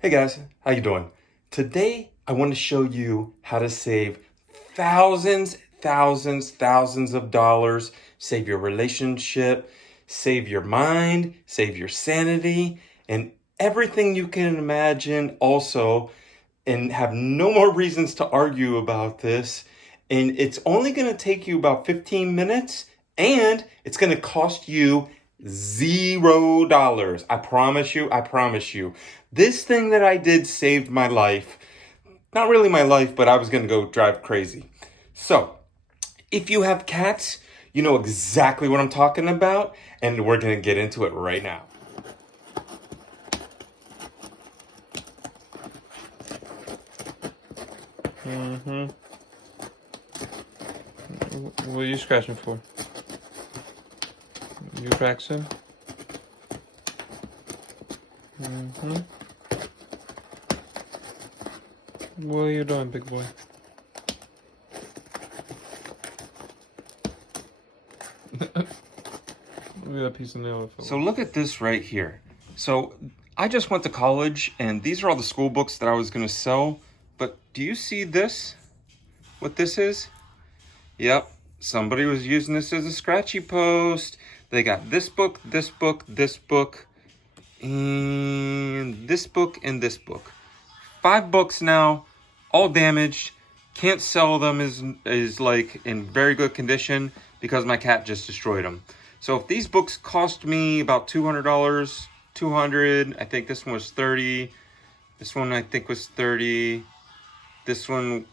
Hey guys, how you doing? Today I want to show you how to save thousands of dollars, save your relationship, save your mind, save your sanity, and everything you can imagine also, and have no more reasons to argue about this. And it's only going to take you about 15 minutes, and it's going to cost you $0. I promise you. This thing that I did saved my life. Not really my life, but I was going to go drive crazy. So, if you have cats, you know exactly what I'm talking about, and we're going to get into it right now. What are you scratching for? You practicing? What are you doing, big boy? Look at that piece of nail. So look at this right here. So I just went to college, and these are all the school books that I was going to sell. But do you see this? What this is? Yep, somebody was using this as a scratchy post. They got this book, this book, this book, and this book, and this book. 5 books now, all damaged. Can't sell them is like in very good condition because my cat just destroyed them. So if these books cost me about $200, $200, I think this one was $30. This one I think was $30. This one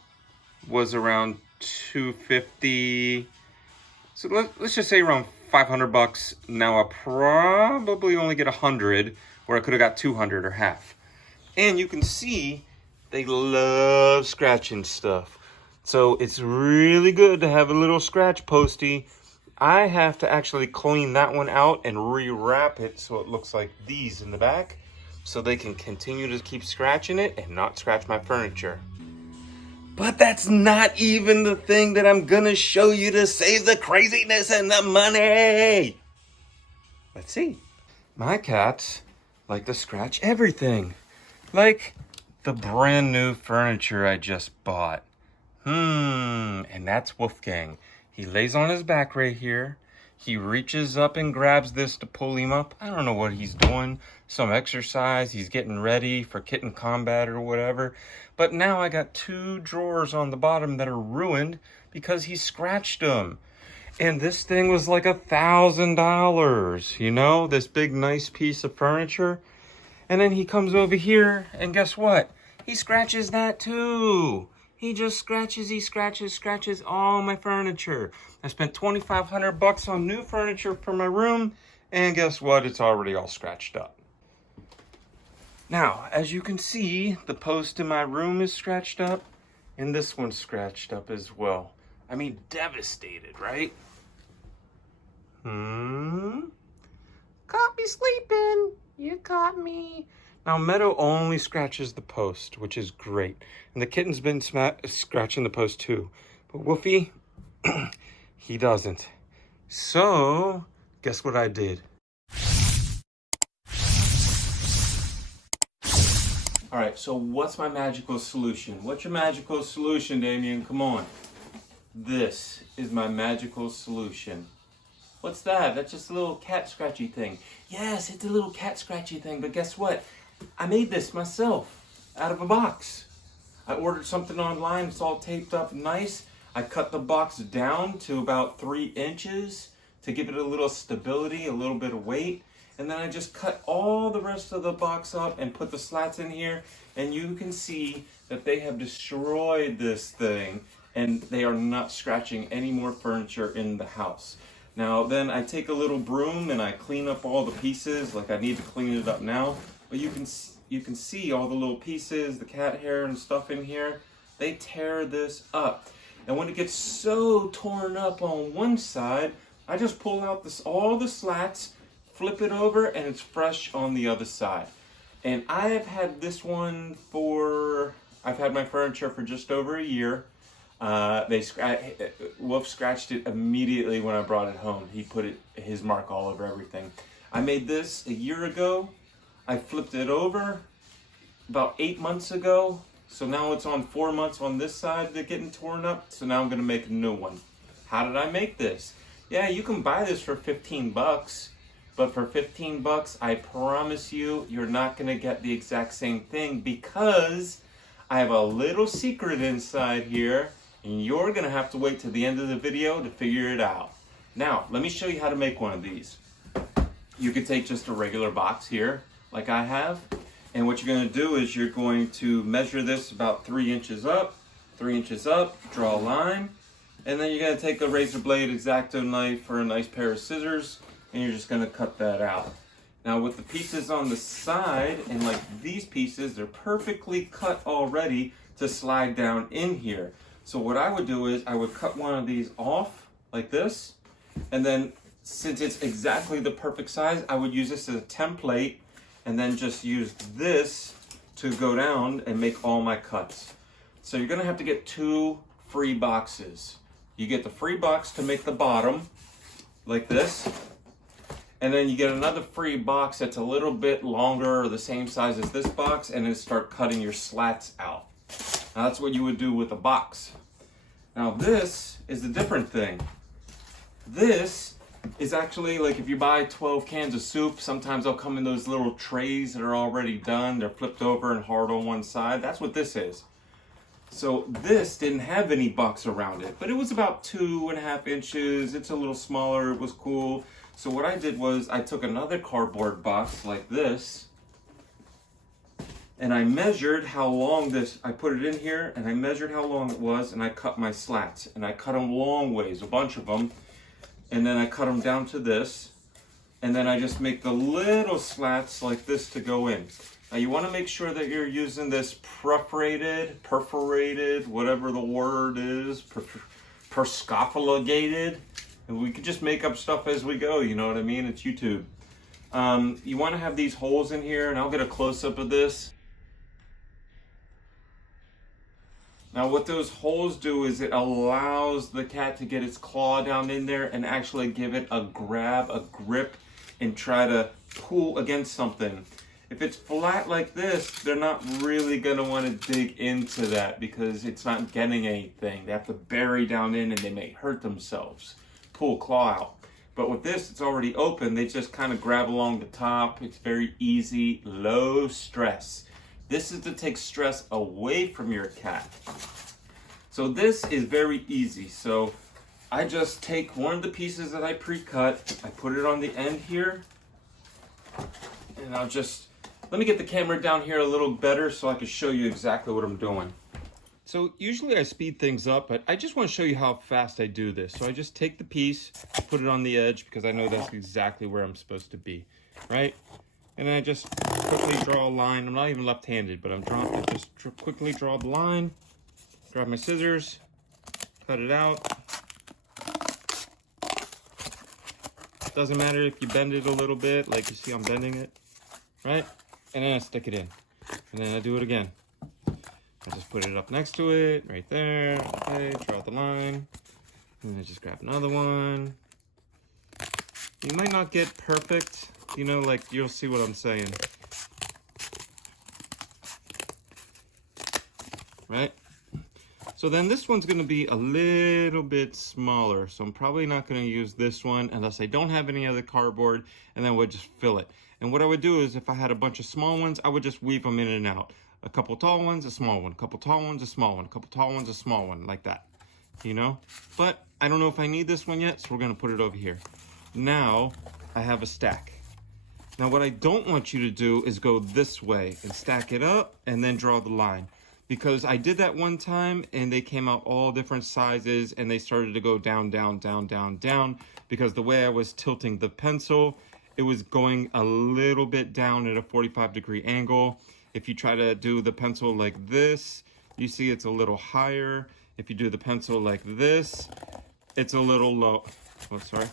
was around $250. So let's just say around $500. Now I'll probably only get 100, where I could have got 200 or half. And you can see they love scratching stuff. So it's really good to have a little scratch posty. I have to actually clean that one out and rewrap it so it looks like these in the back, so they can continue to keep scratching it and not scratch my furniture. But that's not even the thing that I'm gonna show you to save the craziness and the money. Let's see. My cats like to scratch everything. Like the brand new furniture I just bought. And that's Wolfgang. He lays on his back right here. He reaches up and grabs this to pull him up. I don't know what he's doing. Some exercise. He's getting ready for kitten combat or whatever. But now I got 2 drawers on the bottom that are ruined because he scratched them. And this thing was like $1,000, you know, this big nice piece of furniture. And then he comes over here, and guess what? He scratches that too. He just scratches all my furniture. I spent $2,500 on new furniture for my room, and guess what? It's already all scratched up. Now, as you can see, the post in my room is scratched up, and this one's scratched up as well. I mean, devastated, right? Caught me sleeping. You caught me. Now, Meadow only scratches the post, which is great. And the kitten's been scratching the post too. But Wolfie, he doesn't. So, guess what I did? All right, so what's my magical solution? What's your magical solution, Damien? Come on. This is my magical solution. What's that? That's just a little cat scratchy thing. Yes, it's a little cat scratchy thing, but guess what? I made this myself out of a box. I ordered something online. It's all taped up nice. I cut the box down to about 3 inches to give it a little stability, a little bit of weight. And then I just cut all the rest of the box up and put the slats in here. And you can see that they have destroyed this thing, and they are not scratching any more furniture in the house. Now then I take a little broom and I clean up all the pieces, like I need to clean it up now. But you can see all the little pieces, the cat hair and stuff in here. They tear this up. And when it gets so torn up on one side, I just pull out all the slats, flip it over, and it's fresh on the other side. And I have had this one I've had my furniture for just over a year. Wolf scratched it immediately when I brought it home. He put his mark all over everything. I made this a year ago. I flipped it over. about 8 months ago. So now it's on 4 months on this side, they're getting torn up. So now I'm gonna make a new one. How did I make this? Yeah, you can buy this for 15 bucks, but for 15 bucks, I promise you, you're not gonna get the exact same thing because I have a little secret inside here and you're gonna have to wait to the end of the video to figure it out. Now, let me show you how to make one of these. You could take just a regular box here, like I have, and what you're gonna do is you're going to measure this about 3 inches up, draw a line, and then you're gonna take a razor blade X-Acto knife or a nice pair of scissors, and you're just gonna cut that out. Now with the pieces on the side, and like these pieces, they're perfectly cut already to slide down in here. So what I would do is I would cut one of these off like this, and then since it's exactly the perfect size, I would use this as a template and then just use this to go down and make all my cuts. So you're gonna have to get 2 free boxes. You get the free box to make the bottom, like this, and then you get another free box that's a little bit longer or the same size as this box, and then start cutting your slats out. Now that's what you would do with a box. Now this is a different thing. This is actually like if you buy 12 cans of soup, sometimes they'll come in those little trays that are already done. They're flipped over and hard on one side. That's what this is. So this didn't have any box around it, but it was about 2.5 inches. It's a little smaller, it was cool. So what I did was I took another cardboard box like this, and I measured how long this, I put it in here, and I measured how long it was, and I cut my slats, and I cut them long ways, a bunch of them, and then I cut them down to this, and then I just make the little slats like this to go in. Now you want to make sure that you're using this perforated, whatever the word is, perscophiligated. And we could just make up stuff as we go, you know what I mean? It's YouTube. You want to have these holes in here, and I'll get a close-up of this. Now what those holes do is it allows the cat to get its claw down in there and actually give it a grab, a grip, and try to pull against something. If it's flat like this, they're not really gonna wanna dig into that because it's not getting anything. They have to bury down in and they may hurt themselves, pull claw out. But with this, it's already open. They just kind of grab along the top. It's very easy, low stress. This is to take stress away from your cat. So this is very easy. So I just take one of the pieces that I pre-cut, I put it on the end here, and I'll just, let me get the camera down here a little better so I can show you exactly what I'm doing. So usually I speed things up, but I just want to show you how fast I do this. So I just take the piece, put it on the edge because I know that's exactly where I'm supposed to be, right? And then I just quickly draw a line. I'm not even left-handed, but I just quickly draw the line, grab my scissors, cut it out. Doesn't matter if you bend it a little bit, like you see I'm bending it, right? And then I stick it in. And then I do it again. I just put it up next to it, right there. Okay, draw the line. And then I just grab another one. You might not get perfect, you know, like you'll see what I'm saying. Right? So then this one's gonna be a little bit smaller. So I'm probably not gonna use this one unless I don't have any other cardboard, and then we'll just fill it. And what I would do is if I had a bunch of small ones, I would just weave them in and out. A couple tall ones, a small one, a couple tall ones, a small one, a couple tall ones, a small one, like that, you know? But I don't know if I need this one yet, so we're gonna put it over here. Now, I have a stack. Now what I don't want you to do is go this way and stack it up and then draw the line. Because I did that one time and they came out all different sizes and they started to go down, down, down, down, down. Because the way I was tilting the pencil, it was going a little bit down at a 45-degree angle. If you try to do the pencil like this, you see it's a little higher. If you do the pencil like this, it's a little low. Oh, sorry.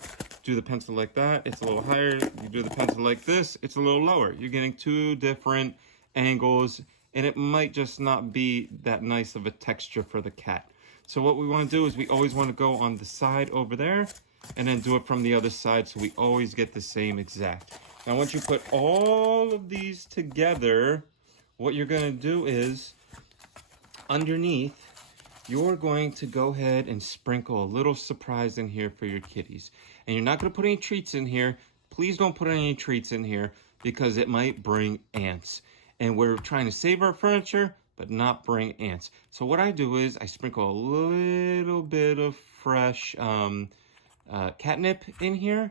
Do the pencil like that, it's a little higher. You do the pencil like this, it's a little lower. You're getting 2 different angles, and it might just not be that nice of a texture for the cat. So what we want to do is we always want to go on the side over there, and then do it from the other side so we always get the same exact. Now once you put all of these together, what you're going to do is, underneath, you're going to go ahead and sprinkle a little surprise in here for your kitties. And you're not going to put any treats in here. Please don't put any treats in here because it might bring ants. And we're trying to save our furniture, but not bring ants. So what I do is I sprinkle a little bit of fresh catnip in here,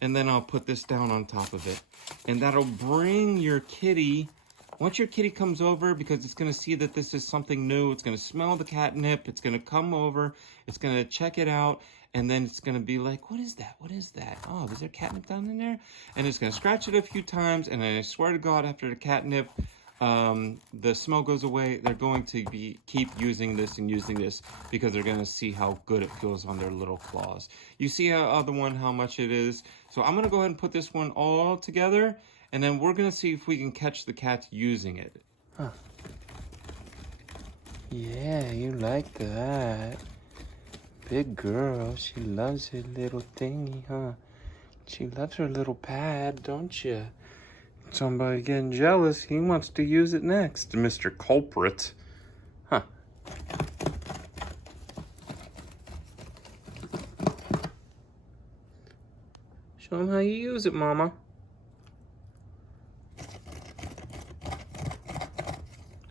and then I'll put this down on top of it. And that'll bring your kitty, once your kitty comes over, because it's gonna see that this is something new, it's gonna smell the catnip, it's gonna come over, it's gonna check it out, and then it's gonna be like, what is that? What is that? Oh, is there catnip down in there? And it's gonna scratch it a few times, and I swear to God, after the catnip, the smell goes away, they're going to keep using this and using this because they're going to see how good it feels on their little claws. You see how how much it is. So I'm going to go ahead and put this one all together, and then we're going to see if we can catch the cats using it. Huh. Yeah, you like that. Big girl, she loves her little thingy, huh? She loves her little pad, don't you? Somebody getting jealous. He wants to use it next. Mr. Culprit. Huh. Show him how you use it, Mama.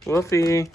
Wolfie.